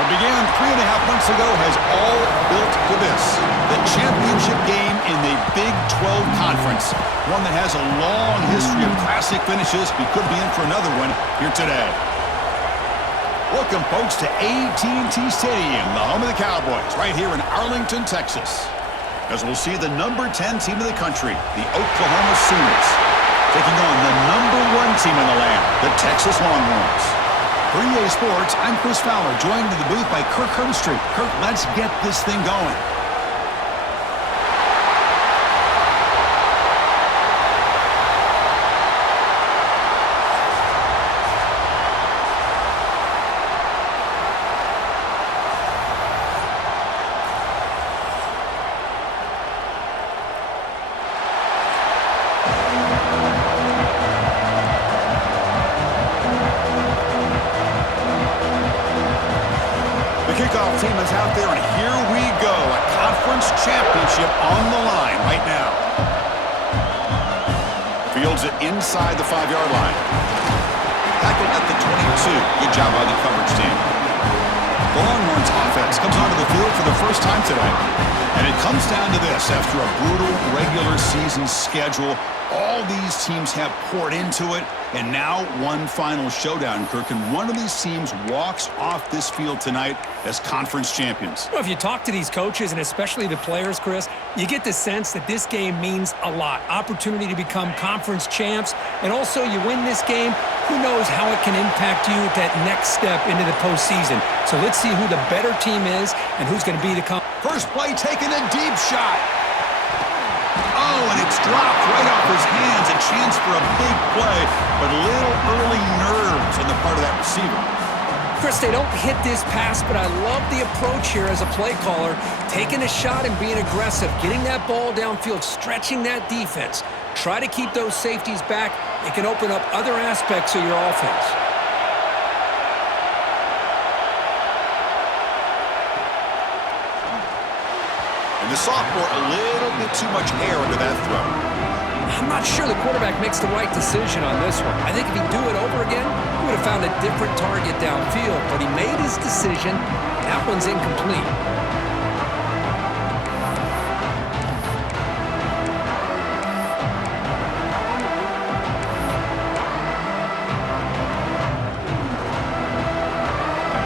What began 3.5 months ago has all built to this. The championship game in the Big 12 Conference. One that has a long history of classic finishes. We could be in for another one here today. Welcome, folks, to AT&T Stadium, the home of the Cowboys, right here in Arlington, Texas. As we'll see the number 10 team in the country, the Oklahoma Sooners, taking on the number 1 team in the land, the Texas Longhorns. For EA Sports, I'm Chris Fowler, joined in the booth by Kirk Herbstreit. Kirk, let's get this thing going. Kickoff team is out there, and here we go. A conference championship on the line right now. Fields it inside the 5-yard line. Tackled at the 22. Good job by the coverage team. The Longhorns offense comes onto the field for the first time today. And it comes down to this. After a brutal regular season schedule, all these teams have poured into it, and now one final showdown, Kirk, and one of these teams walks off this field tonight as conference champions. Well, if you talk to these coaches, and especially the players, Chris, you get the sense that this game means a lot. Opportunity to become conference champs, and also you win this game, who knows how it can impact you at that next step into the postseason. So let's see who the better team is and who's going to be the First play taken, a deep shot. Oh, and it's dropped right off his hands. A chance for a big play, but little early nerves on the part of that receiver. Chris, they don't hit this pass, but I love the approach here as a play caller. Taking a shot and being aggressive, getting that ball downfield, stretching that defense. Try to keep those safeties back. It can open up other aspects of your offense. And the sophomore, a little bit too much air under that throw. I'm not sure the quarterback makes the right decision on this one. I think if he'd do it over again, he would have found a different target downfield. But he made his decision. That one's incomplete.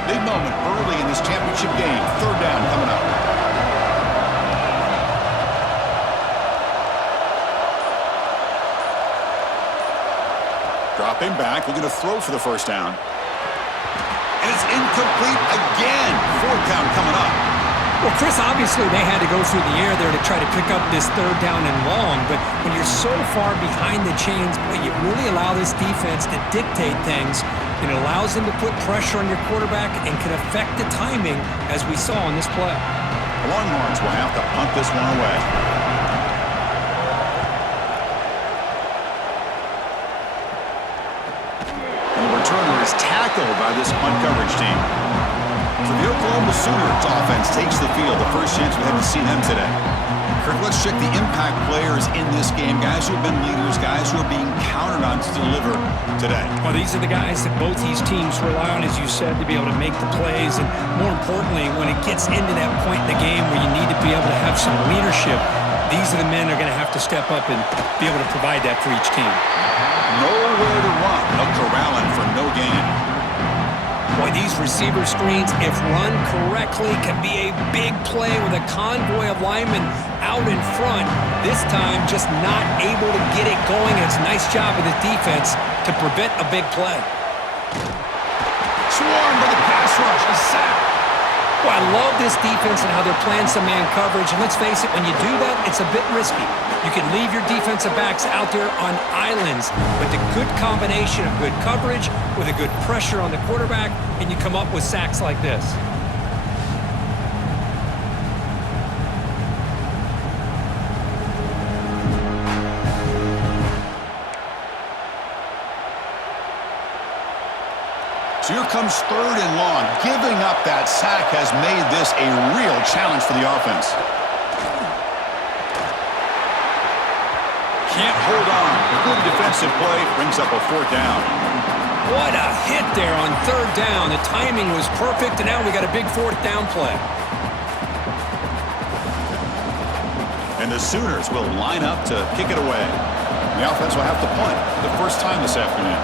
Big moment early in this championship game. 3rd down coming up. Dropping back, looking to throw for the first down. And it's incomplete again. 4th down coming up. Well, Chris, obviously they had to go through the air there to try to pick up this 3rd down and long, but when you're so far behind the chains, boy, you really allow this defense to dictate things. It allows them to put pressure on your quarterback and can affect the timing, as we saw in this play. The Longhorns will have to punt this one away. Is tackled by this punt coverage team. So the Oklahoma Sooners offense takes the field. The first chance we haven't seen them today. Kirk, let's check the impact players in this game. Guys who have been leaders, guys who are being counted on to deliver today. Well, these are the guys that both these teams rely on, as you said, to be able to make the plays. And more importantly, when it gets into that point in the game where you need to be able to have some leadership, these are the men that are going to have to step up and be able to provide that for each team. Nowhere to run. No corralling for no gain. Boy, these receiver screens, if run correctly, can be a big play with a convoy of linemen out in front. This time, just not able to get it going. It's a nice job of the defense to prevent a big play. Swarmed by the pass rush. A sack. Well, I love this defense and how they're playing some man coverage. And let's face it, when you do that, it's a bit risky. You can leave your defensive backs out there on islands, but the good combination of good coverage with a good pressure on the quarterback, and you come up with sacks like this. So here comes 3rd and long. Giving up that sack has made this a real challenge for the offense. Can't hold on. Good defensive play brings up a 4th down. What a hit there on third down. The timing was perfect, and now we got a big fourth down play. And the Sooners will line up to kick it away. The offense will have to punt the first time this afternoon.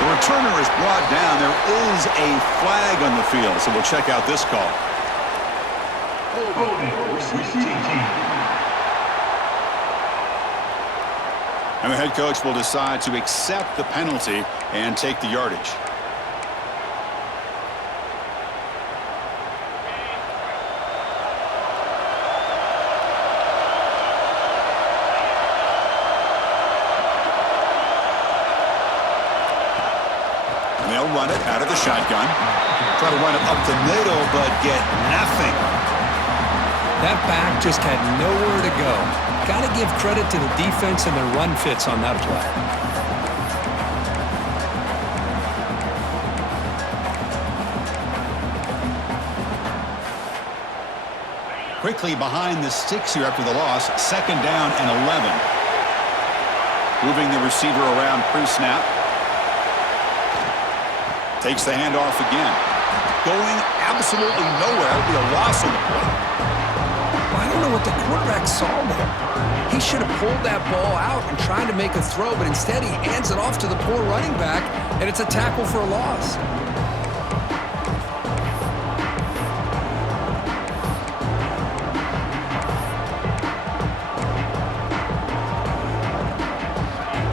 The returner is brought down. There is a flag on the field, so we'll check out this call. And the head coach will decide to accept the penalty and take the yardage. And they'll run it out of the shotgun. Try to run it up the middle, but get nothing. That back just had nowhere to go. Got to give credit to the defense and their run fits on that play. Quickly behind the sticks here after the loss. Second down and 11. Moving the receiver around pre-snap. Takes the handoff again. Going absolutely nowhere. It'll be a loss on the play. I don't know what the quarterback saw there. He should have pulled that ball out and tried to make a throw, but instead he hands it off to the poor running back, and it's a tackle for a loss.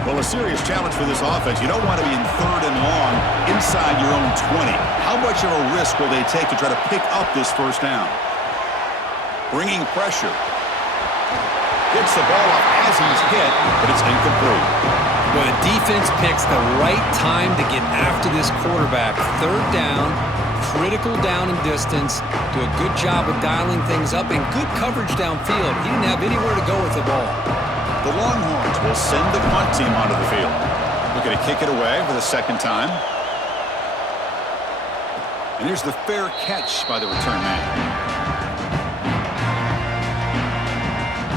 Well, a serious challenge for this offense. You don't want to be in third and long inside your own 20. How much of a risk will they take to try to pick up this first down? Bringing pressure. Gets the ball up as he's hit, but it's incomplete. Well, the defense picks the right time to get after this quarterback. Third down, critical down and distance. Do a good job of dialing things up and good coverage downfield. He didn't have anywhere to go with the ball. The Longhorns will send the punt team onto the field. Looking to kick it away for the second time. And here's the fair catch by the return man.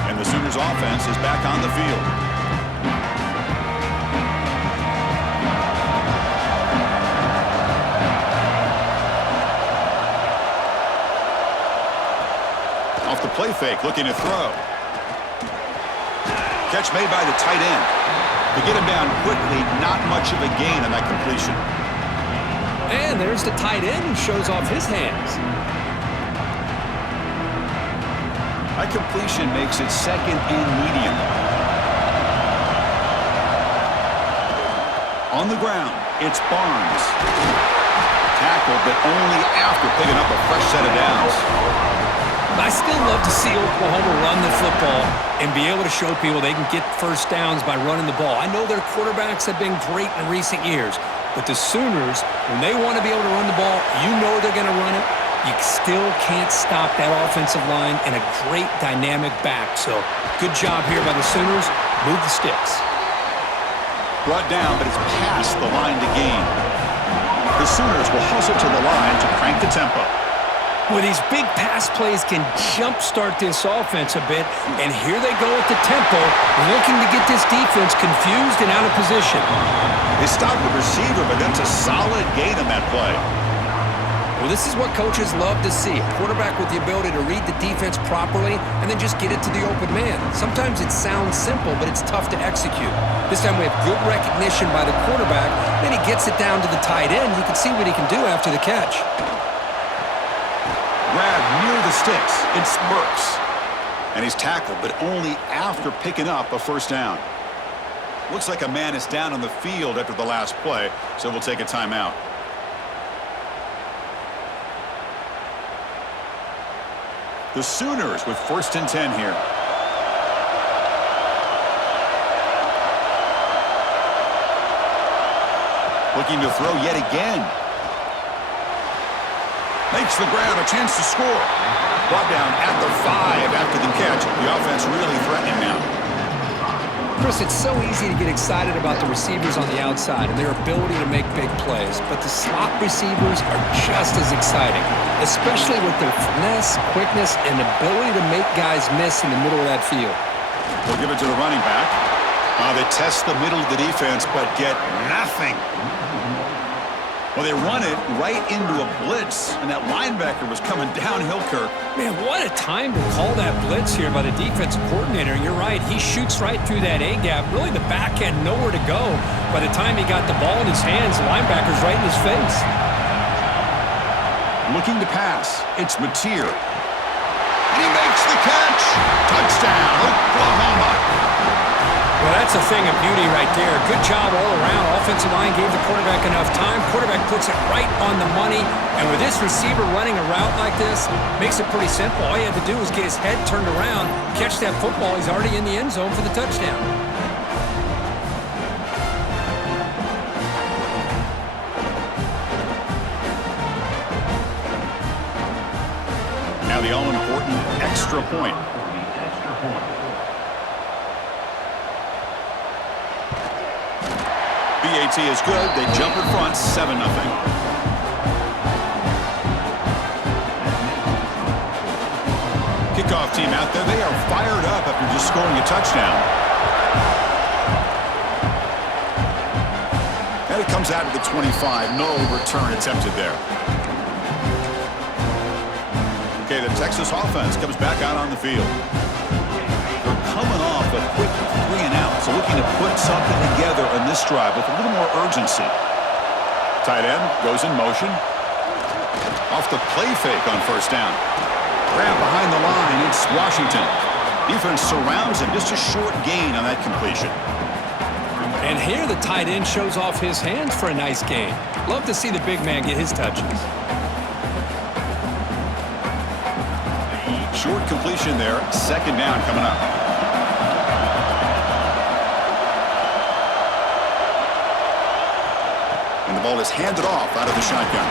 And the Sooners offense is back on the field. Off the play fake, looking to throw. Catch made by the tight end. To get him down quickly, not much of a gain on that completion. And there's the tight end who shows off his hands. That completion makes it second and medium. On the ground, it's Barnes. Tackled, but only after picking up a fresh set of downs. I still love to see Oklahoma run the football and be able to show people they can get first downs by running the ball. I know their quarterbacks have been great in recent years, but the Sooners, when they want to be able to run the ball, you know they're going to run it. You still can't stop that offensive line and a great dynamic back. So good job here by the Sooners. Move the sticks. Brought down, but it's past the line to gain. The Sooners will hustle to the line to crank the tempo. Well, these big pass plays can jumpstart this offense a bit, and here they go at the tempo, looking to get this defense confused and out of position. They stopped the receiver, but that's a solid gain on that play. Well, this is what coaches love to see. A quarterback with the ability to read the defense properly and then just get it to the open man. Sometimes it sounds simple, but it's tough to execute. This time we have good recognition by the quarterback. Then he gets it down to the tight end. You can see what he can do after the catch. Grab near the sticks. It smirks. And he's tackled, but only after picking up a first down. Looks like a man is down on the field after the last play, so we'll take a timeout. The Sooners with 1st and 10 here. Looking to throw yet again. Makes the grab, a chance to score. Brought down at the 5 after the catch. The offense really threatening now. Chris, it's so easy to get excited about the receivers on the outside and their ability to make big plays, but the slot receivers are just as exciting, especially with their finesse, quickness, and ability to make guys miss in the middle of that field. They'll give it to the running back. They test the middle of the defense, but get nothing. Well, they run it right into a blitz, and that linebacker was coming downhill, Kirk. Man, what a time to call that blitz here by the defensive coordinator. You're right. He shoots right through that A-gap. Really, the back end nowhere to go. By the time he got the ball in his hands, the linebacker's right in his face. Looking to pass. It's Mateer. And he makes the catch. Touchdown, Oklahoma. Well, that's a thing of beauty right there. Good job all around. Offensive line gave the quarterback enough time. Quarterback puts it right on the money. And with this receiver running a route like this, makes it pretty simple. All you had to do was get his head turned around, catch that football. He's already in the end zone for the touchdown. Now the all-important extra point. BAT is good. They jump in front, 7-0. Kickoff team out there. They are fired up after just scoring a touchdown. And it comes out to the 25. No return attempted there. Okay, the Texas offense comes back out on the field. They're coming off a quick 3-and-out, so looking to put something together in this drive with a little more urgency. Tight end goes in motion. Off the play fake on first down. Grab behind the line, it's Washington. Defense surrounds him, just a short gain on that completion. And here the tight end shows off his hands for a nice gain. Love to see the big man get his touches. Short completion there, second down coming up. And the ball is handed off out of the shotgun.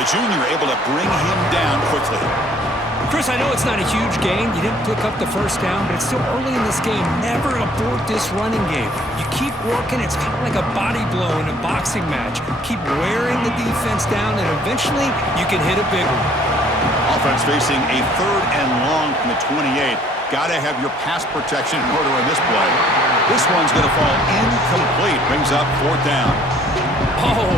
The junior able to bring him down quickly. Chris, I know it's not a huge gain. You didn't pick up the first down, but it's still early in this game. Never abort this running game. You keep working. It's kind of like a body blow in a boxing match. Keep wearing the defense down, and eventually you can hit a big one. Offense facing a 3rd and long from the 28. Got to have your pass protection in order in this play. This one's going to fall incomplete. Brings up 4th down. Oh,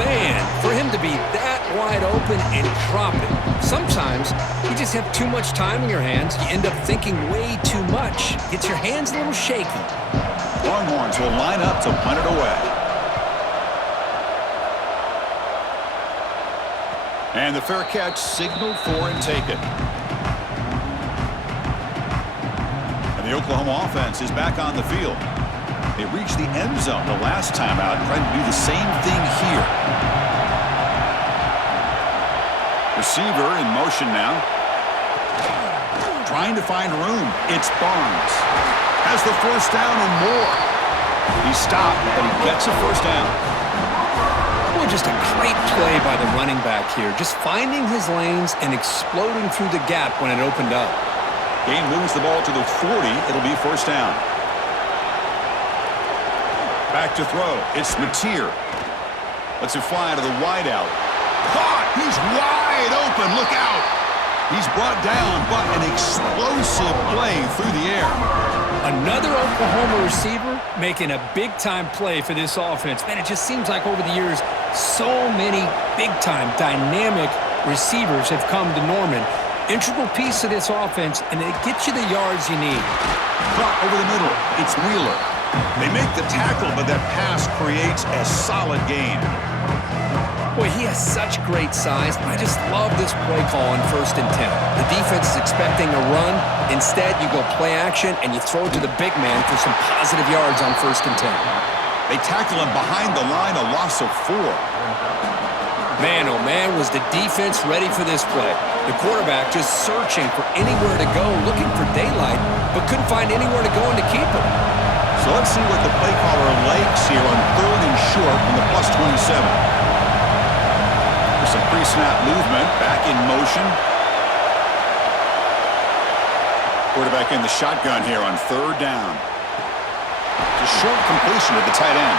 man. For him to be that wide open and drop it. Sometimes you just have too much time in your hands. You end up thinking way too much. Gets your hands a little shaky. Longhorns will line up to punt it away. And the fair catch signaled for and taken. And the Oklahoma offense is back on the field. They reached the end zone the last time out, trying to do the same thing here. Receiver in motion now. Trying to find room. It's Barnes. Has the first down and more. He stopped, but he gets a first down. Boy, just a great play by the running back here. Just finding his lanes and exploding through the gap when it opened up. Gain moves the ball to the 40. It'll be first down. Back to throw. It's Mateer. Lets it fly to the wideout. Caught! He's wide open. Look out! He's brought down, but an explosive play through the air. Another Oklahoma receiver making a big-time play for this offense. Man, it just seems like over the years, so many big-time, dynamic receivers have come to Norman. Integral piece of this offense, and it gets you the yards you need. Caught over the middle. It's Wheeler. They make the tackle, but that pass creates a solid gain. Boy, he has such great size. I just love this play call on 1st and 10. The defense is expecting a run. Instead, you go play action, and you throw it to the big man for some positive yards on 1st and 10. They tackle him behind the line, a loss of 4. Man, oh man, was the defense ready for this play. The quarterback just searching for anywhere to go, looking for daylight, but couldn't find anywhere to go and to keep him. So let's see what the play caller likes here on 3rd and short from the +27. Some pre-snap movement, back in motion. Quarterback in the shotgun here on 3rd down. a short completion to the tight end.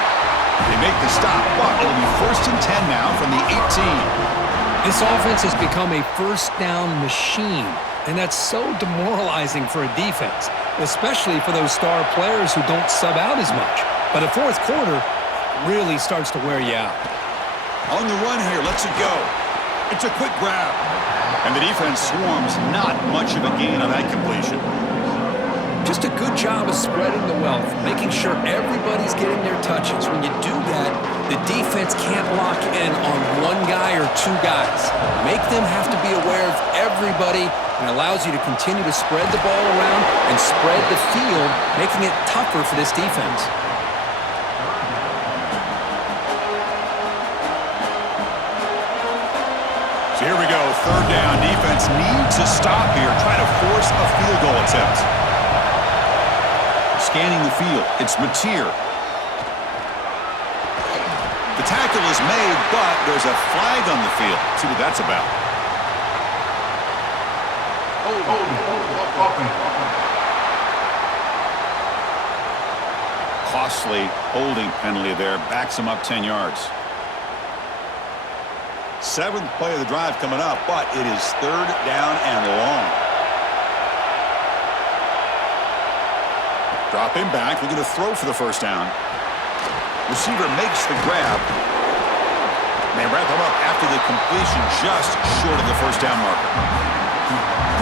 They make the stop, but it'll be 1st and 10 now from the 18. This offense has become a first down machine, and that's so demoralizing for a defense, especially for those star players who don't sub out as much. But the fourth quarter really starts to wear you out. On the run here, lets it go. It's a quick grab. And the defense swarms, not much of a gain on that completion. Just a good job of spreading the wealth, making sure everybody's getting their touches. When you do that, the defense can't lock in on one guy or two guys. Make them have to be aware of everybody, and allows you to continue to spread the ball around and spread the field, making it tougher for this defense. So here we go, 3rd down. Defense needs a stop here, trying to force a field goal attempt. Scanning the field, it's Mateer. The tackle is made, but there's a flag on the field. Let's see what that's about. Costly holding penalty there, backs him up 10 yards. 7th play of the drive coming up, but it is 3rd down and long. Drop him back, looking to throw for the 1st down. Receiver makes the grab. They wrap him up after the completion, just short of the 1st down marker.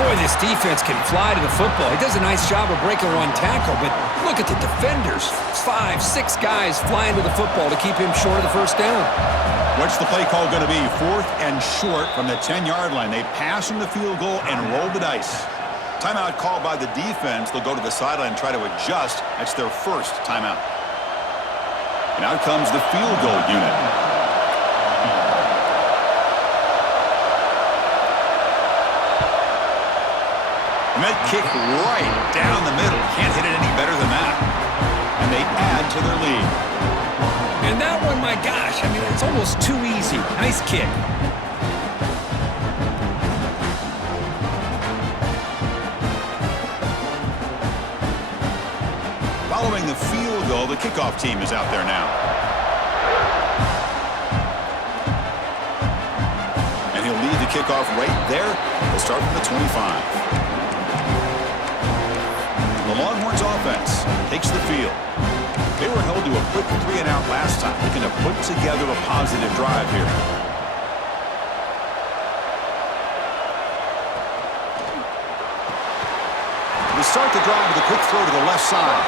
Boy, this defense can fly to the football. He does a nice job of breaking one tackle, but look at the defenders. 5, 6 guys flying to the football to keep him short of the 1st down. What's the play call going to be? 4th and short from the 10-yard line. They pass him the field goal and roll the dice. Timeout called by the defense. They'll go to the sideline and try to adjust. That's their 1st timeout. And out comes the field goal unit. And that kick right down the middle. Can't hit it any better than that. And they add to their lead. And that one, my gosh, I mean, it's almost too easy. Nice kick. Following the field goal, the kickoff team is out there now. And he'll lead the kickoff right there. They'll start from the 25. The Longhorns offense takes the field. They were held to a quick 3-and-out last time. Looking to put together a positive drive here. They start the drive with a quick throw to the left side.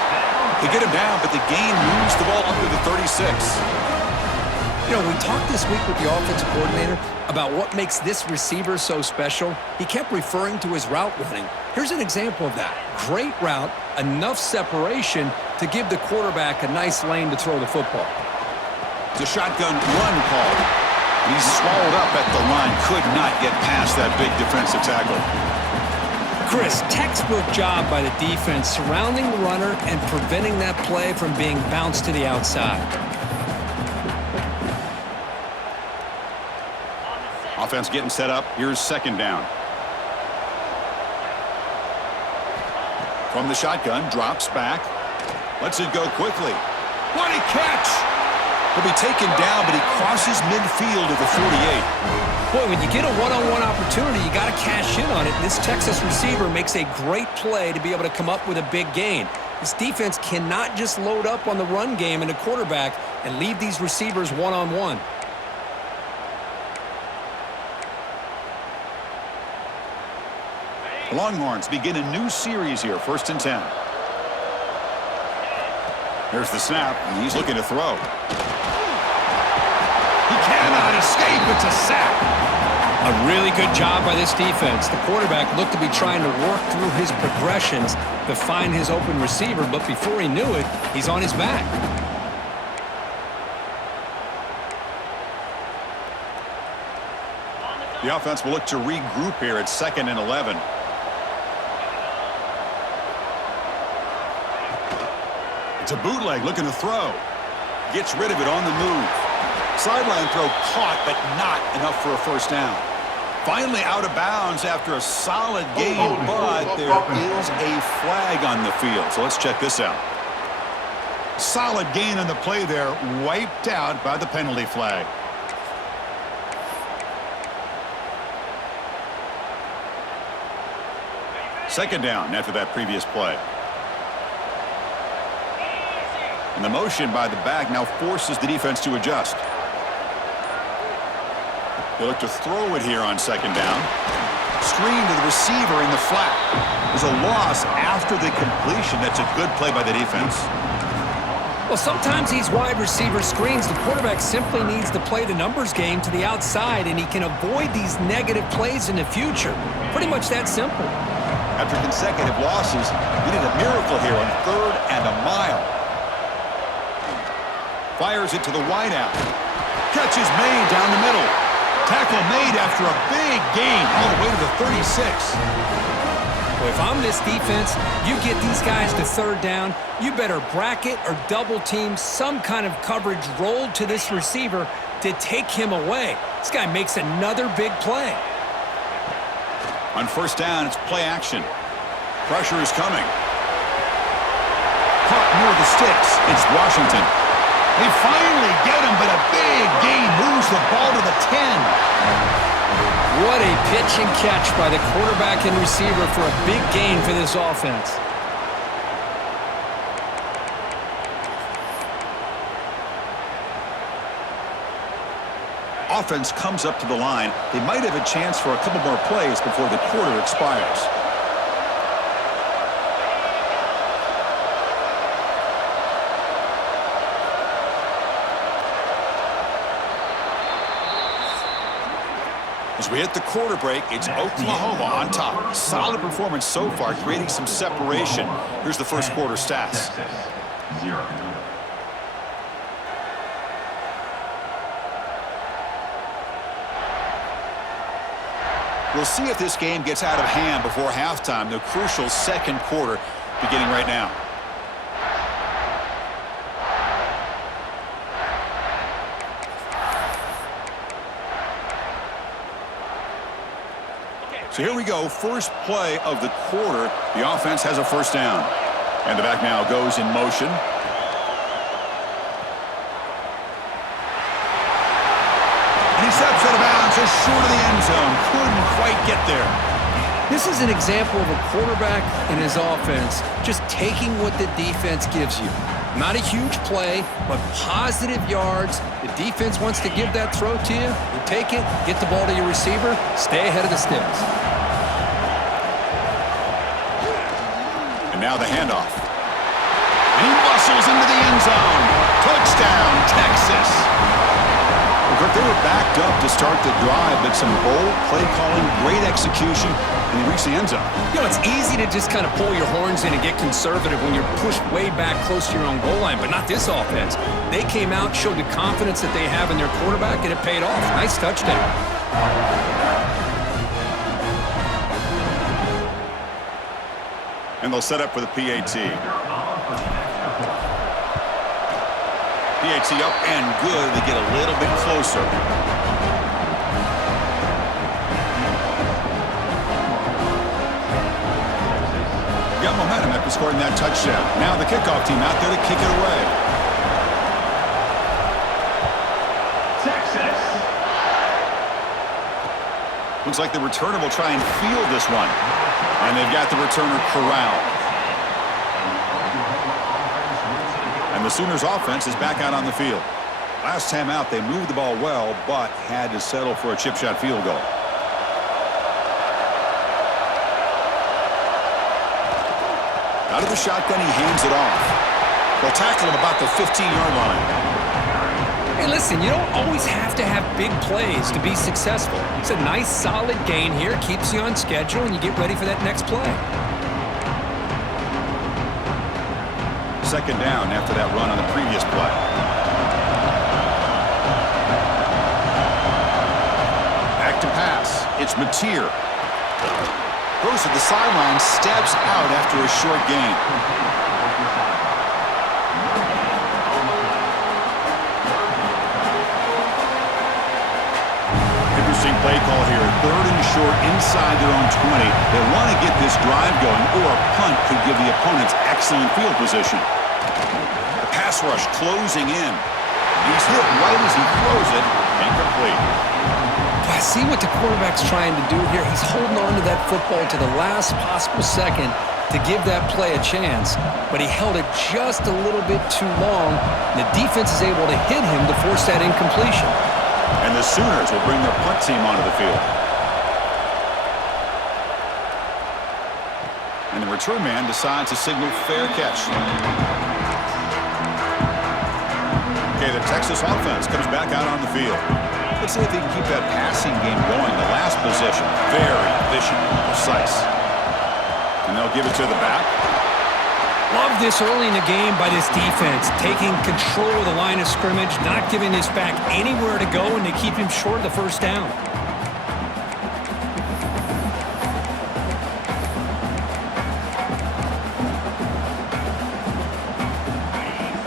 They get him down, but the gain moves the ball up to the 36. You know, we talked this week with the offensive coordinator about what makes this receiver so special. He kept referring to his route running. Here's an example of that. Great route, enough separation to give the quarterback a nice lane to throw the football. The shotgun run call. He's swallowed up at the line. Could not get past that big defensive tackle. Chris, textbook job by the defense surrounding the runner and preventing that play from being bounced to the outside. Offense getting set up. Here's 2nd down. From the shotgun, drops back. Lets it go quickly. What a catch! He'll be taken down, but he crosses midfield at the 48. Boy, when you get a one-on-one opportunity, you got to cash in on it. This Texas receiver makes a great play to be able to come up with a big gain. This defense cannot just load up on the run game and the quarterback and leave these receivers one-on-one. The Longhorns begin a new series here, 1st and 10. Here's the snap, and he's looking to throw. He cannot escape. It's a sack. A really good job by this defense. The quarterback looked to be trying to work through his progressions to find his open receiver, but before he knew it, he's on his back. The offense will look to regroup here at 2nd and 11. It's a bootleg looking to throw. Gets rid of it on the move. Sideline throw caught, but not enough for a 1st down. Finally out of bounds after a solid game, but there is a flag on the field. So let's check this out. Solid gain on the play there, wiped out by the penalty flag. Second down after that previous play. And the motion by the back now forces the defense to adjust. They look to throw it here on second down. Screen to the receiver in the flat. There's a loss after the completion. That's a good play by the defense. Well, sometimes these wide receiver screens, the quarterback simply needs to play the numbers game to the outside, and he can avoid these negative plays in the future. Pretty much that simple. After consecutive losses, he did a miracle here on 3rd and a mile. Fires it to the wideout. Catch is made down the middle. Tackle made after a big gain all the way to the 36. Well, if I'm this defense, you get these guys to 3rd down, you better bracket or double team some kind of coverage rolled to this receiver to take him away. This guy makes another big play. On 1st down, it's play action. Pressure is coming. Caught near the sticks. It's Washington. They finally get him, but a big gain moves the ball to the 10. What a pitch and catch by the quarterback and receiver for a big gain for this offense. Offense comes up to the line. They might have a chance for a couple more plays before the quarter expires. As we hit the quarter break, it's Oklahoma on top. Solid performance so far, creating some separation. Here's the first quarter stats. We'll see if this game gets out of hand before halftime. The crucial second quarter beginning right now. So here we go, first play of the quarter. The offense has a 1st down. And the back now goes in motion. And he steps out of bounds just short of the end zone. Couldn't quite get there. This is an example of a quarterback and his offense just taking what the defense gives you. Not a huge play, but positive yards. The defense wants to give that throw to you. You take it, get the ball to your receiver, stay ahead of the sticks. And now the handoff. And he muscles into the end zone. Touchdown, Texas. Look, they were backed up to start the drive, but some bold play calling, great execution, and they reached the end zone. You know, it's easy to just kind of pull your horns in and get conservative when you're pushed way back close to your own goal line, but not this offense. They came out, showed the confidence that they have in their quarterback, and it paid off. Nice touchdown. And they'll set up for the PAT. PAT up and good. They get a little bit closer. Got momentum after scoring that touchdown. Now the kickoff team out there to kick it away. Texas. Looks like the returner will try and field this one. And they've got the returner corralled. And the Sooners offense is back out on the field. Last time out, they moved the ball well, but had to settle for a chip shot field goal. Out of the shotgun, he hands it off. They'll tackle him about the 15-yard line. Hey, listen, you don't always have to have big plays to be successful. It's a nice, solid gain here. Keeps you on schedule, and you get ready for that next play. Second down after that run on the previous play. Back to pass. It's Mateer. Goes to the sideline, steps out after a short gain. Interesting play call here. 3rd and short inside their own 20. They want to get this drive going, or a punt could give the opponents excellent field position. The pass pass rush closing in. He's hit right as he throws it. Incomplete. I see what the quarterback's trying to do here. He's holding on to that football to the last possible second to give that play a chance, but he held it just a little bit too long. And the defense is able to hit him to force that incompletion. And the Sooners will bring their punt team onto the field. And the return man decides to signal fair catch. Okay, the Texas offense comes back out on the field. Let's see if they can keep that passing game going. The last possession, very efficient and precise. And they'll give it to the back. Love this early in the game by this defense, taking control of the line of scrimmage, not giving this back anywhere to go, and to keep him short of the first down.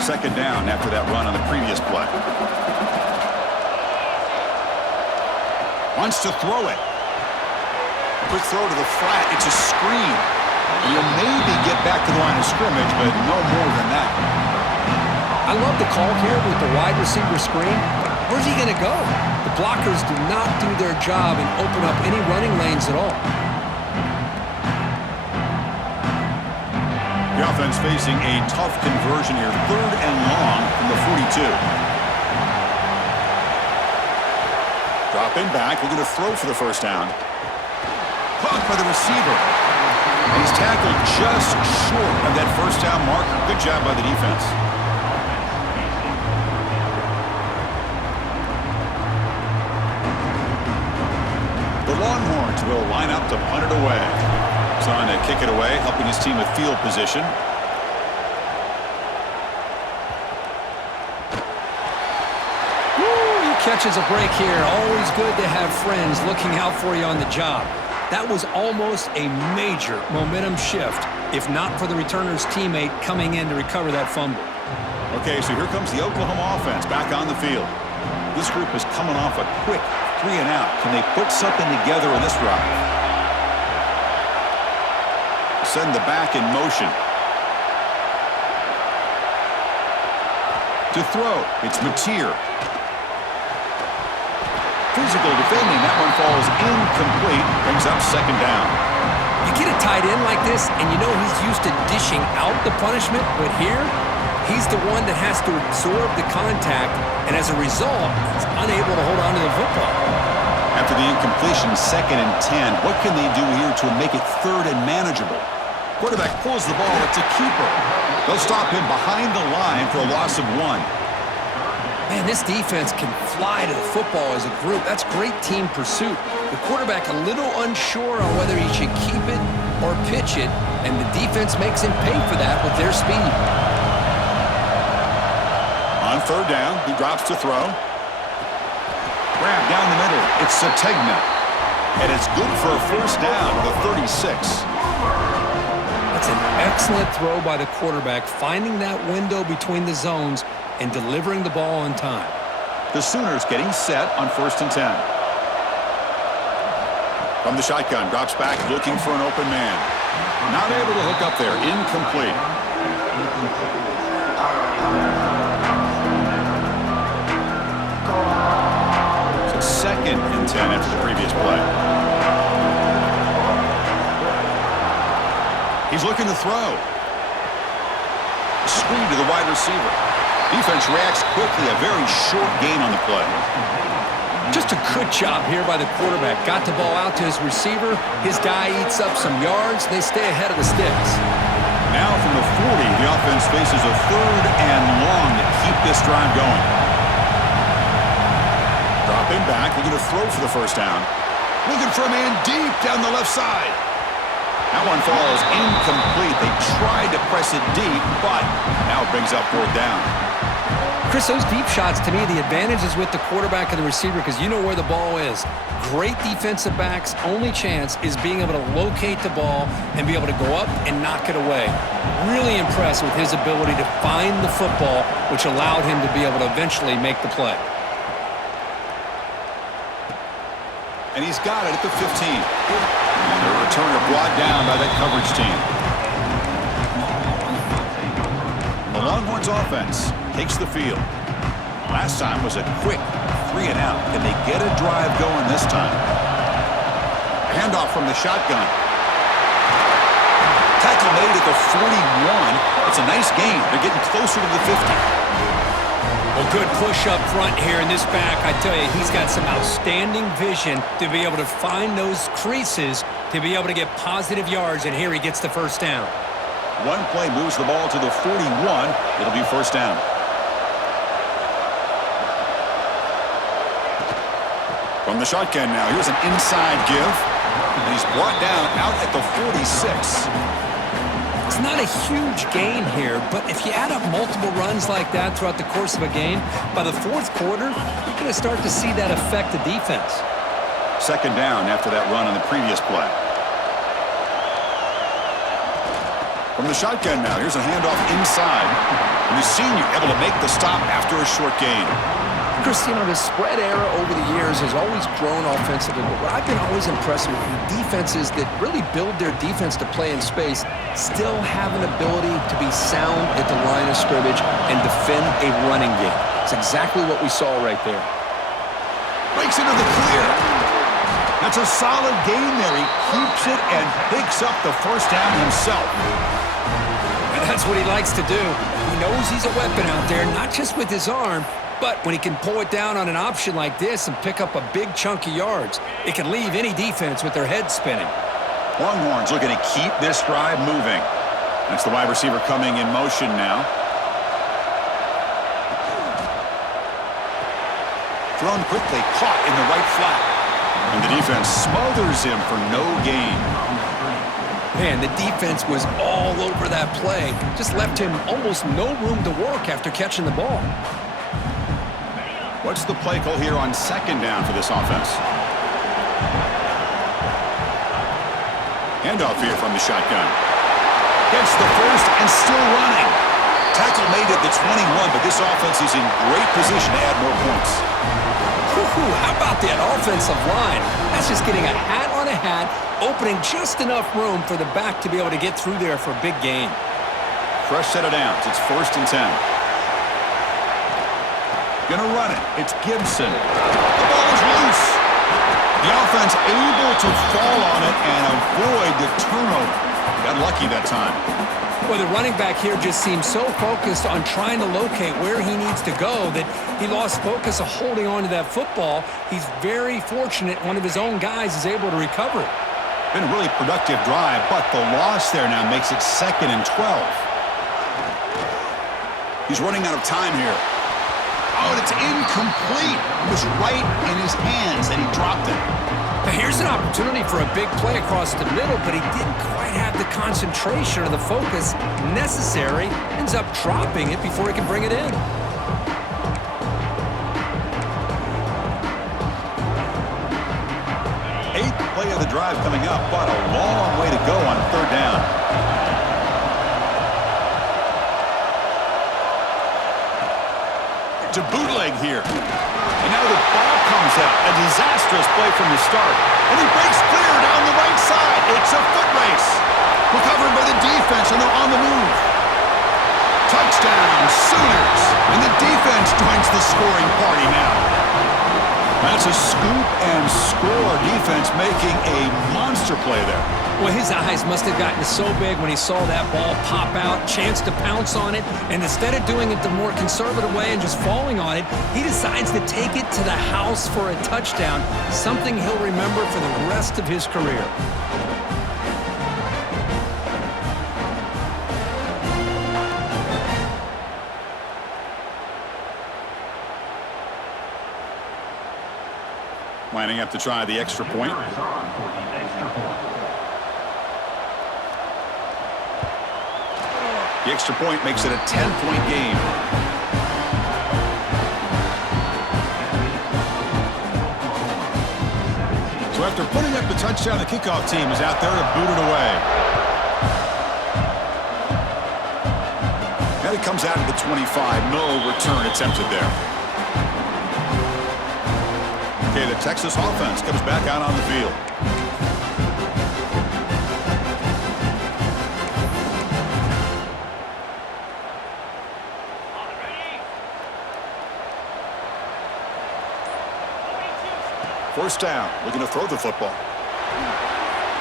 Second down after that run on the previous play. Wants to throw it. Quick throw to the flat. It's a screen. You'll maybe get back to the line of scrimmage, but no more than that. I love the call here with the wide receiver screen. Where's he going to go? The blockers do not do their job and open up any running lanes at all. The offense facing a tough conversion here. 3rd and long from the 42. Dropping back. We're going to throw for the first down. Caught by the receiver. And he's tackled just short of that first down marker. Good job by the defense. The Longhorns will line up to punt it away. He's on to kick it away, helping his team with field position. Woo, he catches a break here. Always good to have friends looking out for you on the job. That was almost a major momentum shift, if not for the returner's teammate coming in to recover that fumble. Okay, so here comes the Oklahoma offense back on the field. This group is coming off a quick 3 and out. Can they put something together in this drive? Send the back in motion. To throw, it's Mateer. Physical defending, that one falls incomplete, brings up second down. You get a tight end like this, and you know he's used to dishing out the punishment, but here, he's the one that has to absorb the contact, and as a result, he's unable to hold on to the football. After the incompletion, 2nd and 10, what can they do here to make it 3rd and manageable? Quarterback pulls the ball, it's a keeper. They'll stop him behind the line for a loss of 1. Man, this defense can fly to the football as a group. That's great team pursuit. The quarterback a little unsure on whether he should keep it or pitch it, and the defense makes him pay for that with their speed. On 3rd down, he drops to throw. Grab down the middle. It's Sategna. And it's good for a first down to the 36. That's an excellent throw by the quarterback, finding that window between the zones and delivering the ball on time. The Sooners getting set on 1st and 10. From the shotgun, drops back looking for an open man. Not able to hook up there. Incomplete. So 2nd and 10 after the previous play. He's looking to throw. Screen to the wide receiver. Defense reacts quickly. A very short gain on the play. Just a good job here by the quarterback. Got the ball out to his receiver. His guy eats up some yards. They stay ahead of the sticks. Now from the 40, the offense faces a 3rd and long to keep this drive going. Dropping back, looking to throw for the first down. Looking for a man deep down the left side. That one falls incomplete. They tried to press it deep, but now it brings up 4th down. Chris, those deep shots, to me, the advantage is with the quarterback and the receiver because you know where the ball is. Great defensive backs' only chance is being able to locate the ball and be able to go up and knock it away. Really impressed with his ability to find the football, which allowed him to be able to eventually make the play. And he's got it at the 15. And the returner brought down by that coverage team. The Longhorns offense takes the field. Last time was a quick 3-and-out. Can they get a drive going this time? A handoff from the shotgun. Tackle made at the 41. It's a nice gain. They're getting closer to the 50. Well, good push up front here in this back. I tell you, he's got some outstanding vision to be able to find those creases, to be able to get positive yards, and here he gets the first down. One play moves the ball to the 41. It'll be first down. From the shotgun now, here's an inside give, and he's brought down out at the 46. It's not a huge gain here, but if you add up multiple runs like that throughout the course of a game, by the fourth quarter, you're going to start to see that affect the defense. Second down after that run on the previous play. From the shotgun now, here's a handoff inside. And the senior able to make the stop after a short gain. Chris, you know, the spread era over the years has always grown offensively, but what I've been always impressed with defenses that really build their defense to play in space still have an ability to be sound at the line of scrimmage and defend a running game. It's exactly what we saw right there. Breaks into the clear. That's a solid gain there. He keeps it and picks up the first down himself. And that's what he likes to do. He knows he's a weapon out there, not just with his arm, but when he can pull it down on an option like this and pick up a big chunk of yards, it can leave any defense with their head spinning. Longhorns looking to keep this drive moving. That's the wide receiver coming in motion now. Thrown quickly, caught in the right flat. And the defense smothers him for no gain. Man, the defense was all over that play. Just left him almost no room to work after catching the ball. What's the play call here on second down for this offense? Handoff here from the shotgun. Gets the first and still running. Tackle made at the 21, but this offense is in great position to add more points. How about that offensive line? That's just getting a hat on a hat, opening just enough room for the back to be able to get through there for a big gain. Fresh set of downs. It's 1st and 10. Gonna run it. It's Gibson. The ball is loose. The offense able to fall on it and avoid the turnover. Got lucky that time. Well, the running back here just seems so focused on trying to locate where he needs to go that he lost focus of holding on to that football. He's very fortunate one of his own guys is able to recover it. Been a really productive drive, but the loss there now makes it 2nd and 12. He's running out of time here. Oh, and it's incomplete. It was right in his hands and he dropped it. Now here's an opportunity for a big play across the middle, but he didn't quite have the concentration or the focus necessary. Ends up dropping it before he can bring it in. Eighth play of the drive coming up, but a long way to go on 3rd down. To bootleg here. And now the ball comes out. A disastrous play from the start. And he breaks clear down the right side. It's a foot race. Recovered by the defense, and they're on the move. Touchdown, Sooners. And the defense joins the scoring party now. That's a scoop and score. Defense making a monster play there. Well, his eyes must have gotten so big when he saw that ball pop out, chance to pounce on it, and instead of doing it the more conservative way and just falling on it, he decides to take it to the house for a touchdown, something he'll remember for the rest of his career. Lining up to try the extra point. The extra point makes it a 10-point game. So after putting up the touchdown, the kickoff team is out there to boot it away. And it comes out of the 25. No return attempted there. Okay, the Texas offense comes back out on the field. First down, looking to throw the football.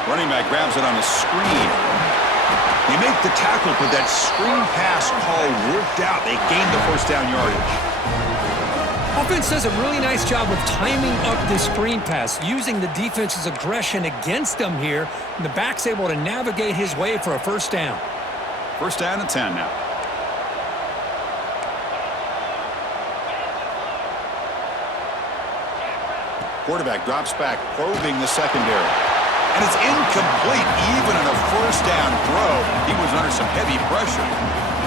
Running back grabs it on a screen. They make the tackle, but that screen pass call worked out. They gained the first down yardage. Offense does a really nice job of timing up this screen pass, using the defense's aggression against them here. And the back's able to navigate his way for a first down. First down and 10 now. Quarterback drops back, probing the secondary. And it's incomplete, even on a first down throw. He was under some heavy pressure.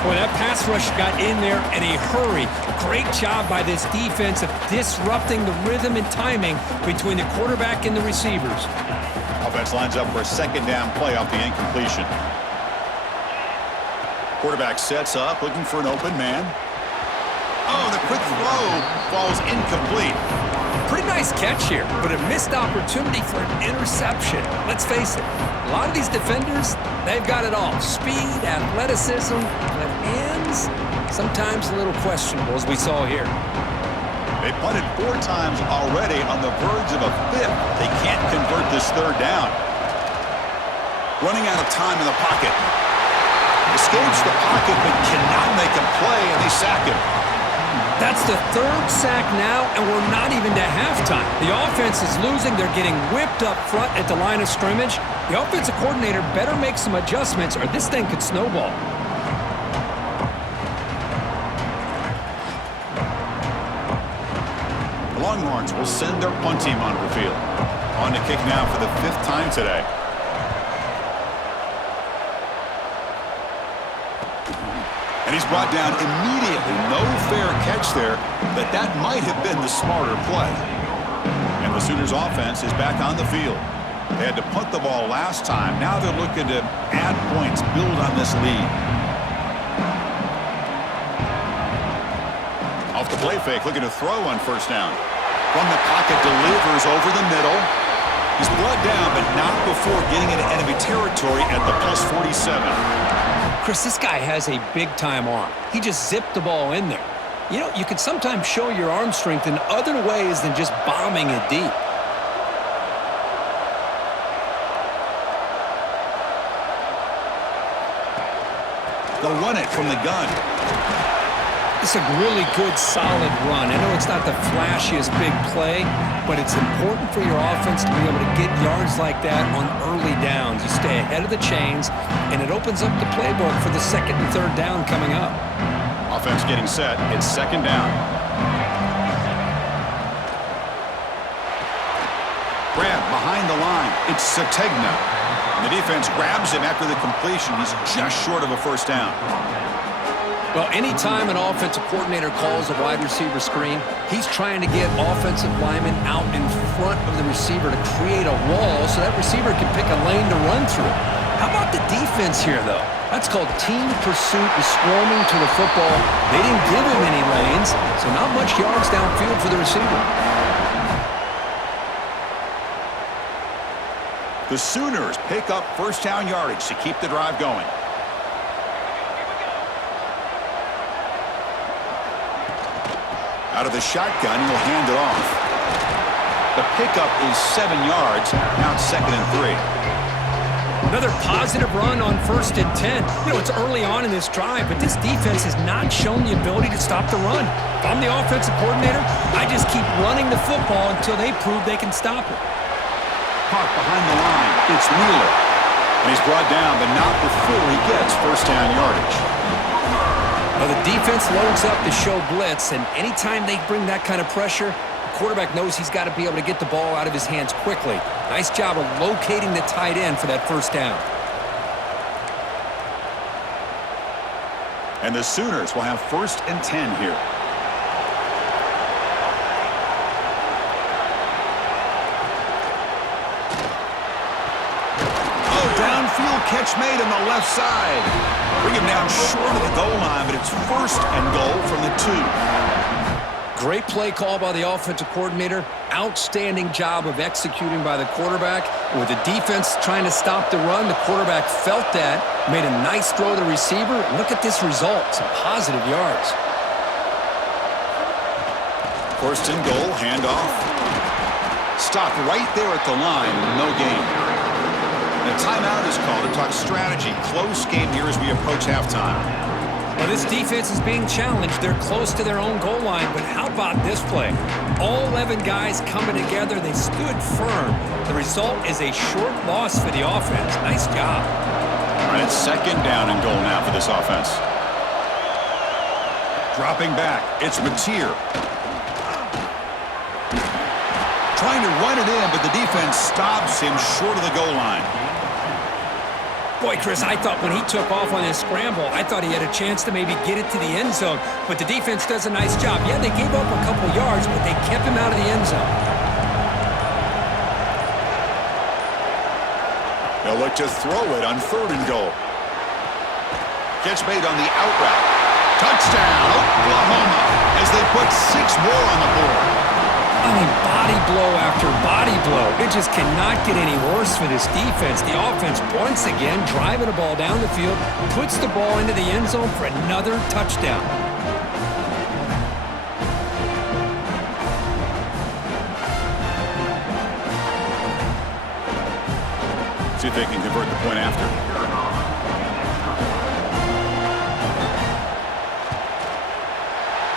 Boy, that pass rush got in there in a hurry. Great job by this defense of disrupting the rhythm and timing between the quarterback and the receivers. Offense lines up for a second down play off the incompletion. Quarterback sets up, looking for an open man. Oh, the quick throw falls incomplete. Pretty nice catch here, but a missed opportunity for an interception. Let's face it, a lot of these defenders, they've got it all. Speed, athleticism, but hands, sometimes a little questionable, as we saw here. They punted 4 times already, on the verge of a 5th. They can't convert this third down. Running out of time in the pocket. Escapes the pocket, but cannot make a play, and they sack him. That's the 3rd sack now, and we're not even to halftime. The offense is losing. They're getting whipped up front at the line of scrimmage. The offensive coordinator better make some adjustments, or this thing could snowball. The Longhorns will send their punt team onto the field. On to kick now for the 5th time today. And he's brought down immediately. No fair catch there, but that might have been the smarter play. And the Sooners offense is back on the field. They had to punt the ball last time. Now they're looking to add points, build on this lead. Off the play fake, looking to throw on first down. From the pocket, delivers over the middle. He's brought down, but not before getting into enemy territory at the plus 47. Chris, this guy has a big-time arm. He just zipped the ball in there. You know, you can sometimes show your arm strength in other ways than just bombing it deep. They'll run it from the gun. It's a really good, solid run. I know it's not the flashiest big play, but it's important for your offense to be able to get yards like that on early downs. You stay ahead of the chains, and it opens up the playbook for the 2nd and 3rd down coming up. Offense getting set. It's 2nd down. Grab behind the line. It's Sategna. And the defense grabs him after the completion. He's just short of a first down. Well, anytime an offensive coordinator calls a wide receiver screen, he's trying to get offensive linemen out in front of the receiver to create a wall so that receiver can pick a lane to run through. How about the defense here, though? That's called team pursuit and swarming to the football. They didn't give him any lanes, so not much yards downfield for the receiver. The Sooners pick up first down yardage to keep the drive going. Out of the shotgun, he'll hand it off. The pickup is 7 yards. Now it's 2nd and 3. Another positive run on 1st and 10. You know, it's early on in this drive, but this defense has not shown the ability to stop the run. If I'm the offensive coordinator, I just keep running the football until they prove they can stop it. Caught behind the line. It's Wheeler. And he's brought down, but not before he gets first down yardage. Well, the defense loads up to show blitz, and anytime they bring that kind of pressure, the quarterback knows he's got to be able to get the ball out of his hands quickly. Nice job of locating the tight end for that first down. And the Sooners will have 1st and 10 here. Downfield catch made on the left side. Bring him down short of the goal line, but it's 1st and goal from the 2. Great play call by the offensive coordinator. Outstanding job of executing by the quarterback. With the defense trying to stop the run, the quarterback felt that, made a nice throw to the receiver. Look at this result. Some positive yards. 1st and goal, handoff. stopped right there at the line. No gain. The timeout is called to talk strategy. Close game here as we approach halftime. Well, this defense is being challenged. They're close to their own goal line, but how about this play? All 11 guys coming together. They stood firm. The result is a short loss for the offense. Nice job. All right, it's second down and goal now for this offense. Dropping back, it's Mateer. Trying to run it in, but the defense stops him short of the goal line. Boy, Chris, I thought when he took off on his scramble, I thought he had a chance to maybe get it to the end zone, but the defense does a nice job. Yeah, they gave up a couple yards, but they kept him out of the end zone. They'll look to throw it on third and goal. Catch made on the out route. Touchdown, Oklahoma, as they put 6 more on the board. I mean, body blow after body blow. It just cannot get any worse for this defense. The offense, once again, driving the ball down the field, puts the ball into the end zone for another touchdown. See if they can convert the point after.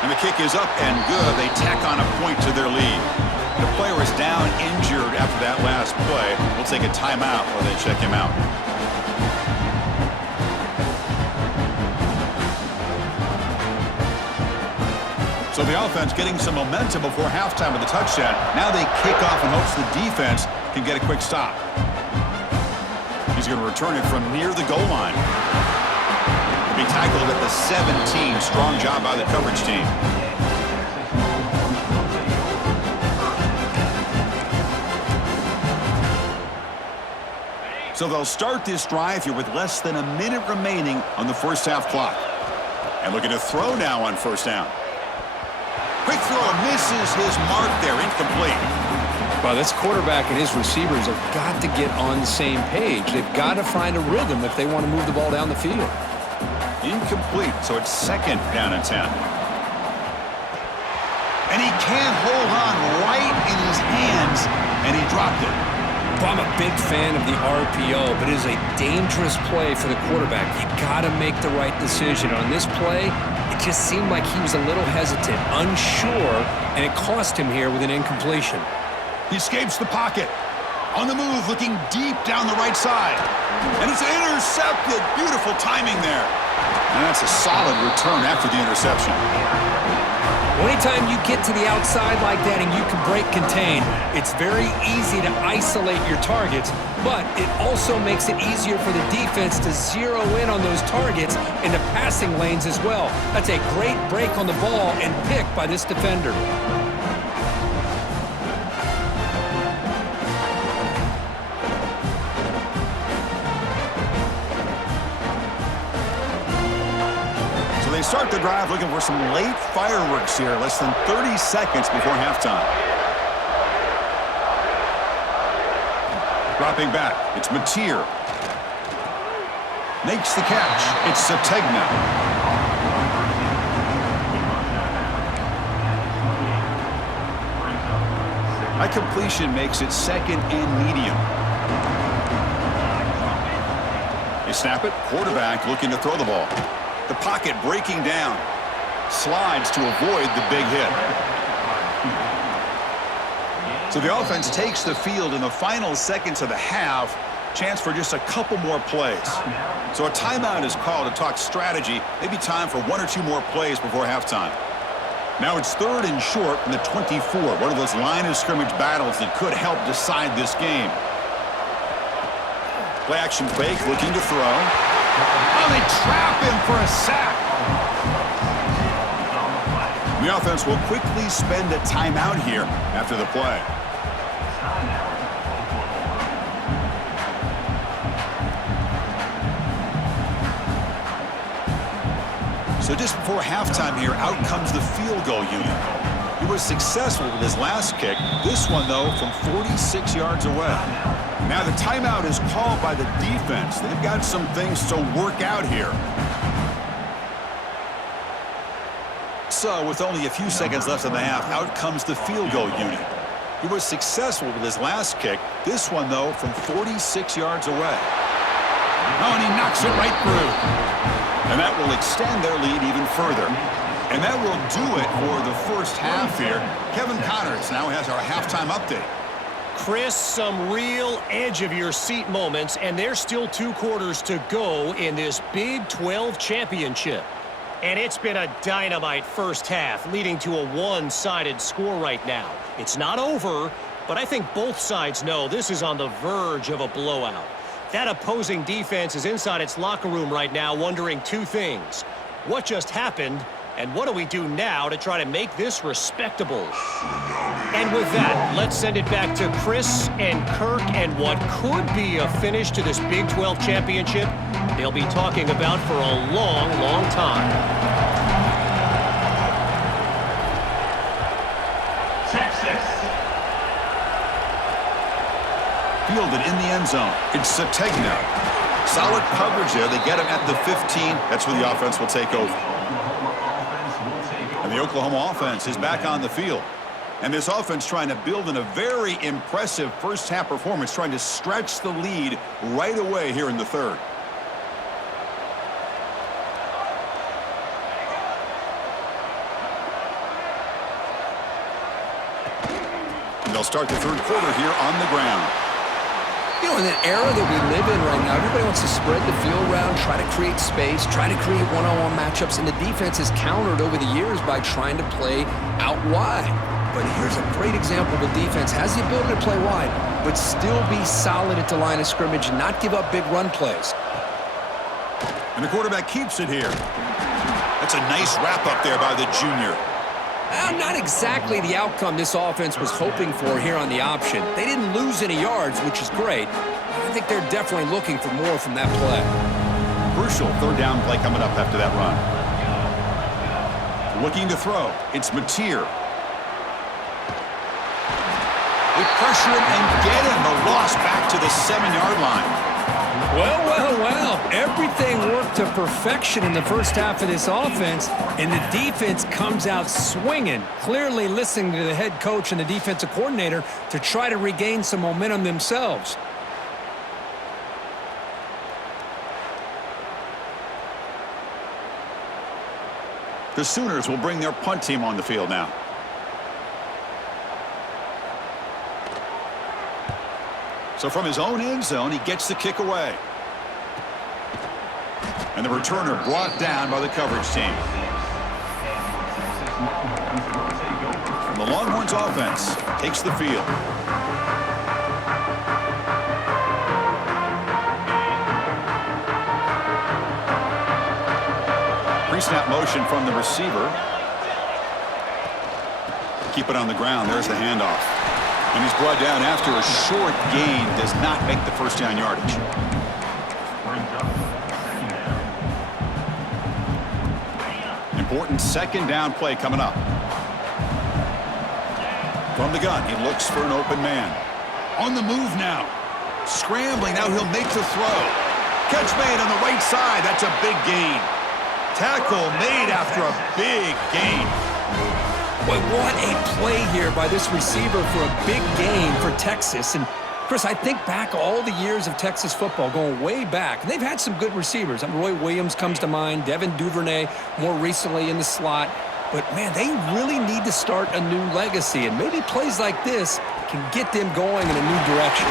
And the kick is up and good. They tack on a point to their lead. The player is down injured after that last play. We'll take a timeout while they check him out. So the offense getting some momentum before halftime with the touchdown. Now they kick off in hopes the defense can get a quick stop. He's going to return it from near the goal line. Be tackled at the 17. Strong job by the coverage team. So they'll start this drive here with less than a minute remaining on the first half clock. And looking to throw now on first down. Quick throw, misses his mark there, incomplete. Well, this quarterback and his receivers have got to get on the same page. They've got to find a rhythm if they want to move the ball down the field. Incomplete, so it's second down and 10. And he can't hold on right in his hands, and he dropped it. Well, I'm a big fan of the RPO, but it is a dangerous play for the quarterback. You got to make the right decision. On this play, it just seemed like he was a little hesitant, unsure, and it cost him here with an incompletion. He escapes the pocket. On the move, looking deep down the right side. And it's intercepted. Beautiful timing there. And that's a solid return after the interception. Anytime you get to the outside like that and you can break contain, it's very easy to isolate your targets, but it also makes it easier for the defense to zero in on those targets in the passing lanes as well. That's a great break on the ball and pick by this defender. They start the drive looking for some late fireworks here, less than 30 seconds before halftime. Dropping back, it's Mateer. Makes the catch, it's Sategna. High completion makes it second and medium. They snap it, quarterback looking to throw the ball. The pocket breaking down. Slides to avoid the big hit. So the offense takes the field in the final seconds of the half. Chance for just a couple more plays. So a timeout is called to talk strategy. Maybe time for 1 or 2 more plays before halftime. Now it's third and short from the 24. One of those line of scrimmage battles that could help decide this game. Play action fake, looking to throw. Oh, they trap him for a sack. The offense will quickly spend a timeout here after the play. So just before halftime here, out comes the field goal unit. He was successful with his last kick. This one, though, from 46 yards away. Now the timeout is called by the defense. They've got some things to work out here. So with only a few seconds left in the half, out comes the field goal unit. He was successful with his last kick. This one, though, from 46 yards away. Oh, and he knocks it right through. And that will extend their lead even further. And that will do it for the first half here. Kevin Connors now has our halftime update. Chris, some real edge-of-your-seat moments, and there's still 2 quarters to go in this Big 12 championship. And it's been a dynamite first half, leading to a one-sided score right now. It's not over, but I think both sides know this is on the verge of a blowout. That opposing defense is inside its locker room right now wondering 2 things. What just happened, and what do we do now to try to make this respectable? And with that, let's send it back to Chris and Kirk and what could be a finish to this Big 12 championship they'll be talking about for a long, long time. Texas. Fielded in the end zone. It's Sategna. Solid coverage there. They get him at the 15. That's where the offense will take over. And the Oklahoma offense is back on the field. And this offense trying to build in a very impressive first-half performance, trying to stretch the lead right away here in the third. And they'll start the third quarter here on the ground. You know, in that era that we live in right now, everybody wants to spread the field around, try to create space, try to create one-on-one matchups, and the defense has countered over the years by trying to play out wide. But here's a great example of a defense has the ability to play wide, but still be solid at the line of scrimmage and not give up big run plays. And the quarterback keeps it here. That's a nice wrap-up there by the junior. Not exactly the outcome this offense was hoping for here on the option. They didn't lose any yards, which is great. I think they're definitely looking for more from that play. Crucial third down play coming up after that run. Looking to throw. It's Mateer. They pressure him and get him. The loss back to the 7-yard line. Well, well, well. Everything worked to perfection in the first half of this offense, and the defense comes out swinging, clearly listening to the head coach and the defensive coordinator to try to regain some momentum themselves. The Sooners will bring their punt team on the field now. So from his own end zone, he gets the kick away. And the returner brought down by the coverage team. And the Longhorns offense takes the field. Pre-snap motion from the receiver. Keep it on the ground. There's the handoff. And he's brought down after a short gain. Does not make the first down yardage. Important second down play coming up. From the gun, he looks for an open man. On the move now. Scrambling, now he'll make the throw. Catch made on the right side, that's a big gain. Tackle made after a big gain. Boy, what a play here by this receiver for a big gain for Texas. And Chris, I think back all the years of Texas football, going way back, and they've had some good receivers. Roy Williams comes to mind, Devin Duvernay more recently in the slot. But, man, they really need to start a new legacy, and maybe plays like this can get them going in a new direction.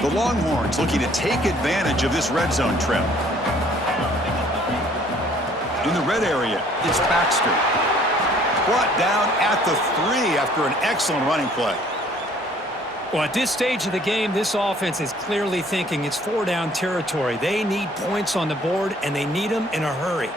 The Longhorns looking to take advantage of this red zone trip. In the red area, it's Baxter. Brought down at the 3 after an excellent running play. Well, at this stage of the game, this offense is clearly thinking it's 4-down territory. They need points on the board, and they need them in a hurry.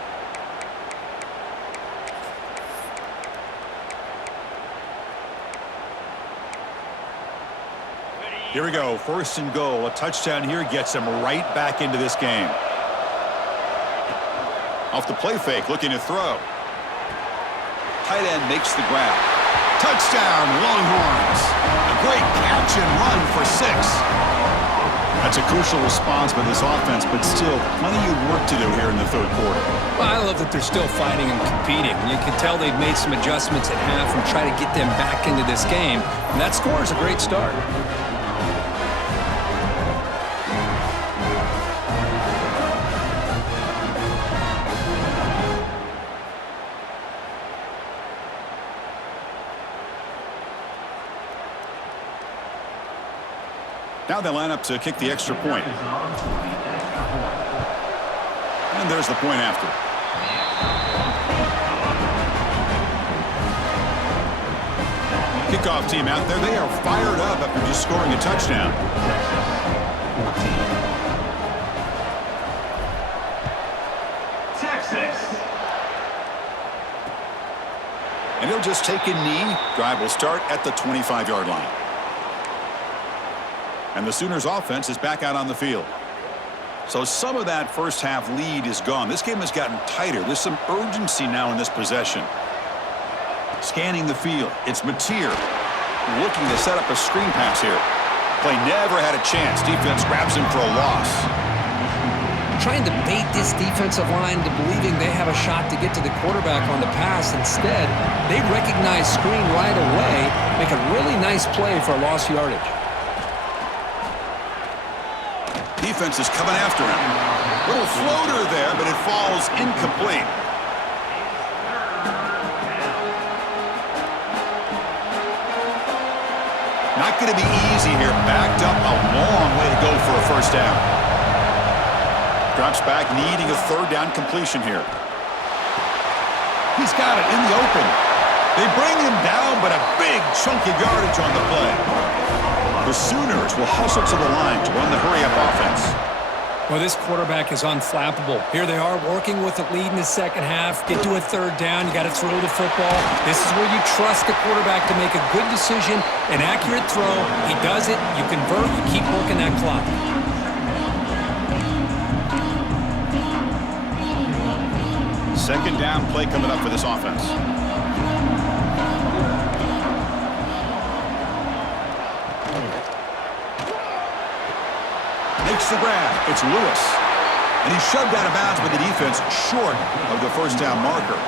Here we go, 1st and goal. A touchdown here gets them right back into this game. Off the play fake, looking to throw. Tight end makes the grab. Touchdown, Longhorns. A great catch and run for 6. That's a crucial response by this offense, but still plenty of work to do here in the third quarter. Well, I love that they're still fighting and competing. You can tell they've made some adjustments at half and try to get them back into this game. And that score is a great start. Now they line up to kick the extra point. And there's the point after. Kickoff team out there. They are fired up after just scoring a touchdown. Texas. And he'll just take a knee. Drive will start at the 25-yard line. And the Sooners offense is back out on the field. So some of that first half lead is gone. This game has gotten tighter. There's some urgency now in this possession. Scanning the field. It's Mateer looking to set up a screen pass here. Play never had a chance. Defense grabs him for a loss. Trying to bait this defensive line to believing they have a shot to get to the quarterback on the pass. Instead, they recognize screen right away, make a really nice play for lost yardage. Defense is coming after him. Little floater there, but it falls incomplete. Not going to be easy here. Backed up a long way to go for a first down. Drops back, needing a third down completion here. He's got it in the open. They bring him down, but a big chunk of yardage on the play. The Sooners will hustle to the line to run the hurry-up offense. Well, this quarterback is unflappable. Here they are working with the lead in the second half. Get to a third down. You got to throw the football. This is where you trust the quarterback to make a good decision, an accurate throw. He does it. You convert. You keep working that clock. Second down play coming up for this offense. Makes the grab. It's Lewis. And he's shoved out of bounds by the defense short of the first down marker.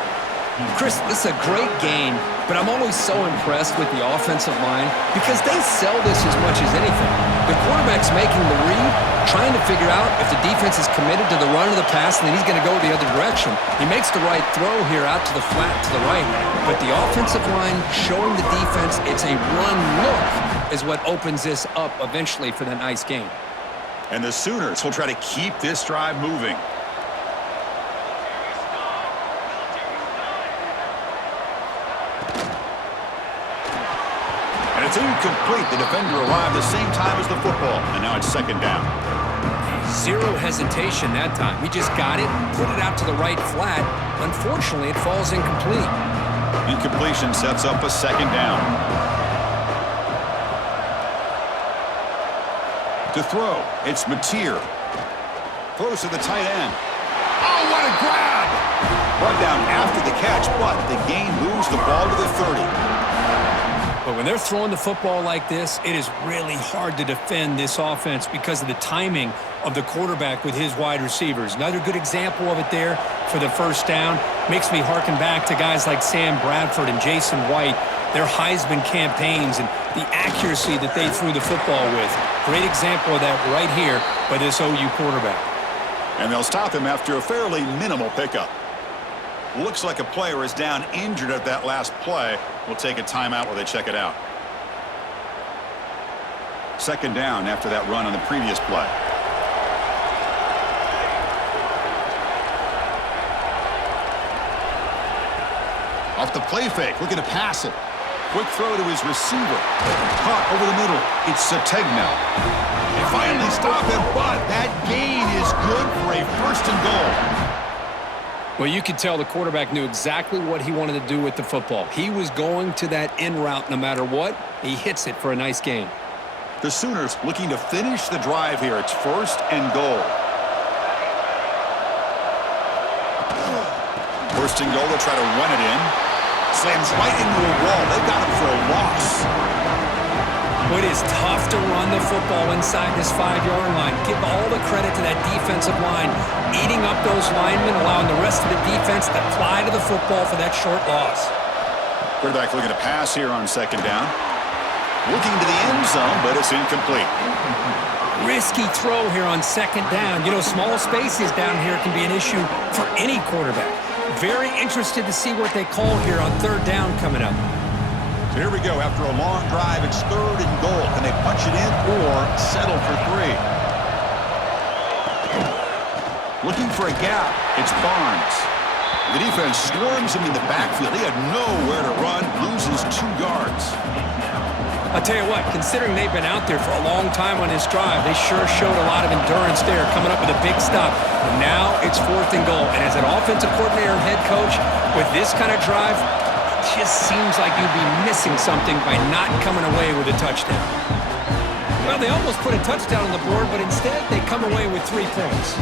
Chris, this is a great game, but I'm always so impressed with the offensive line because they sell this as much as anything. The quarterback's making the read, trying to figure out if the defense is committed to the run or the pass, and then he's going to go the other direction. He makes the right throw here out to the flat to the right, but the offensive line showing the defense it's a run look is what opens this up eventually for that nice game. And the Sooners will try to keep this drive moving. And it's incomplete. The defender arrived the same time as the football. And now it's second down. Zero hesitation that time. He just got it, put it out to the right flat. Unfortunately, it falls incomplete. Incompletion sets up a second down. To throw, it's Mateer. Throws to the tight end. Oh, what a grab! Brought down after the catch, but the gain moves the ball to the 30. But when they're throwing the football like this, it is really hard to defend this offense because of the timing of the quarterback with his wide receivers. Another good example of it there for the first down. Makes me harken back to guys like Sam Bradford and Jason White, their Heisman campaigns and the accuracy that they threw the football with. Great example of that right here by this OU quarterback. And they'll stop him after a fairly minimal pickup. Looks like a player is down injured at that last play. We'll take a timeout while they check it out. Second down after that run on the previous play. Off the play fake, looking to pass it. Quick throw to his receiver. Caught over the middle. It's Sategna. They finally stop him, but that gain is good for a first and goal. Well, you could tell the quarterback knew exactly what he wanted to do with the football. He was going to that in route no matter what. He hits it for a nice gain. The Sooners looking to finish the drive here. It's first and goal. First and goal, they'll try to run it in. Slams right into a wall. They got him for a loss. Well, it is tough to run the football inside this 5-yard line. Give all the credit to that defensive line, eating up those linemen, allowing the rest of the defense to fly to the football for that short loss. Quarterback looking to pass here on second down. Looking to the end zone, but it's incomplete. Risky throw here on second down. You know, small spaces down here can be an issue for any quarterback. Very interested to see what they call here on third down coming up. So here we go. After a long drive, it's 3rd and goal. Can they punch it in or settle for 3? Looking for a gap. It's Barnes. The defense swarms him in the backfield. He had nowhere to run, loses 2 yards. I'll tell you what, considering they've been out there for a long time on this drive, they sure showed a lot of endurance there, coming up with a big stop. And now it's 4th and goal. And as an offensive coordinator and head coach, with this kind of drive, it just seems like you'd be missing something by not coming away with a touchdown. Well, they almost put a touchdown on the board, but instead they come away with 3 points.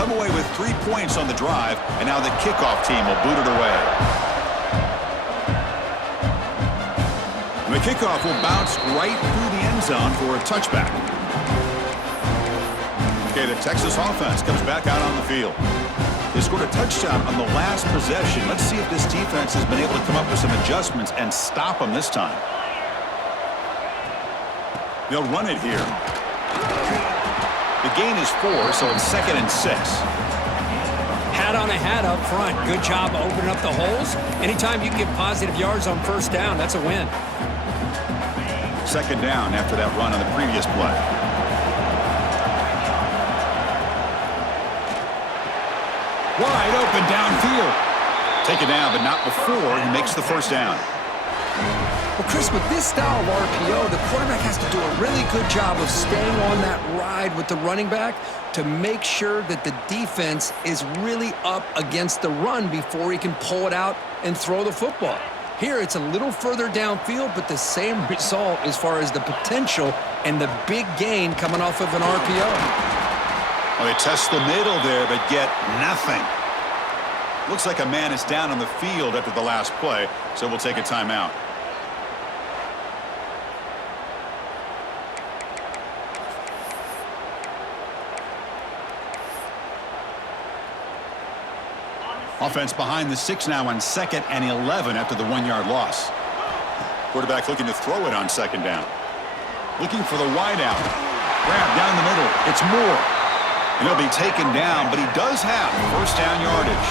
Come away with 3 points on the drive, and now the kickoff team will boot it away. And the kickoff will bounce right through the end zone for a touchback. Okay, the Texas offense comes back out on the field. They scored a touchdown on the last possession. Let's see if this defense has been able to come up with some adjustments and stop them this time. They'll run it here. The gain is 4, so it's 2nd and 6. Hat on a hat up front. Good job opening up the holes. Anytime you can get positive yards on first down, that's a win. 2nd down after that run on the previous play. Wide open downfield. Take it down, but not before he makes the first down. Well, Chris, with this style of RPO, the quarterback has to do a really good job of staying on that ride with the running back to make sure that the defense is really up against the run before he can pull it out and throw the football. Here, it's a little further downfield, but the same result as far as the potential and the big gain coming off of an RPO. Well, they test the middle there, but get nothing. Looks like a man is down on the field after the last play, so we'll take a timeout. Offense behind the 6 now on 2nd and 11 after the 1-yard loss. Quarterback looking to throw it on 2nd down. Looking for the wide out. Grab down the middle. It's Moore. And he'll be taken down, but he does have first down yardage.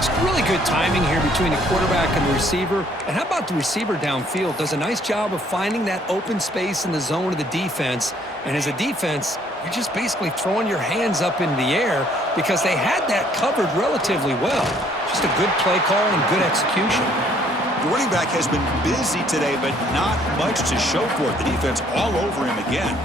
It's really good timing here between the quarterback and the receiver. And how about the receiver downfield? Does a nice job of finding that open space in the zone of the defense. And as a defense, you're just basically throwing your hands up in the air because they had that covered relatively well. Just a good play call and good execution. The running back has been busy today, but not much to show for it. The defense all over him again.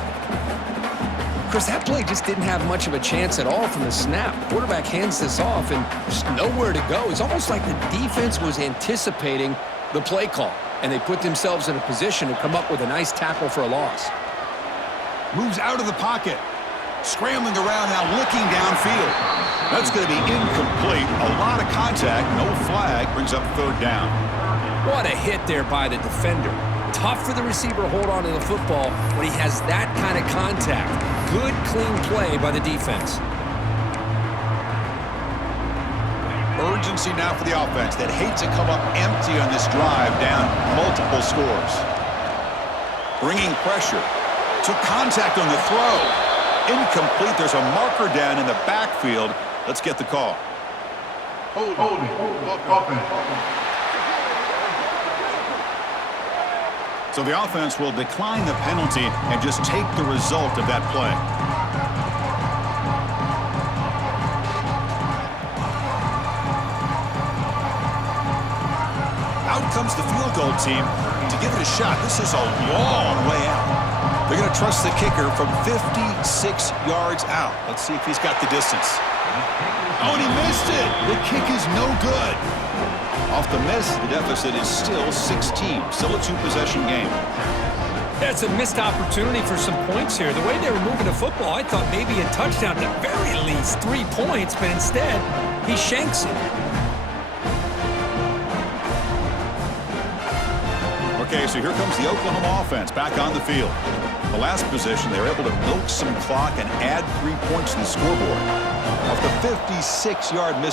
Chris, that play just didn't have much of a chance at all from the snap. Quarterback hands this off and just nowhere to go. It's almost like the defense was anticipating the play call, and they put themselves in a position to come up with a nice tackle for a loss. Moves out of the pocket. Scrambling around now, looking downfield. That's going to be incomplete. A lot of contact, no flag, brings up 3rd down. What a hit there by the defender. Tough for the receiver to hold on to the football when he has that kind of contact. Good, clean play by the defense. Urgency now for the offense that hates to come up empty on this drive, down multiple scores. Bringing pressure. Took contact on the throw. Incomplete. There's a marker down in the backfield. Let's get the call. Holding. So the offense will decline the penalty and just take the result of that play. Out comes the field goal team to give it a shot. This is a long way out. They're going to trust the kicker from 56 yards out. Let's see if he's got the distance. Oh, and he missed it. The kick is no good. Off the miss, the deficit is still 16. Still a 2-possession game. That's a missed opportunity for some points here. The way they were moving the football, I thought maybe a touchdown, at the very least 3 points, but instead, he shanks it. Okay, so here comes the Oklahoma offense back on the field. The last possession, they were able to milk some clock and add 3 points to the scoreboard. Off the 56-yard miss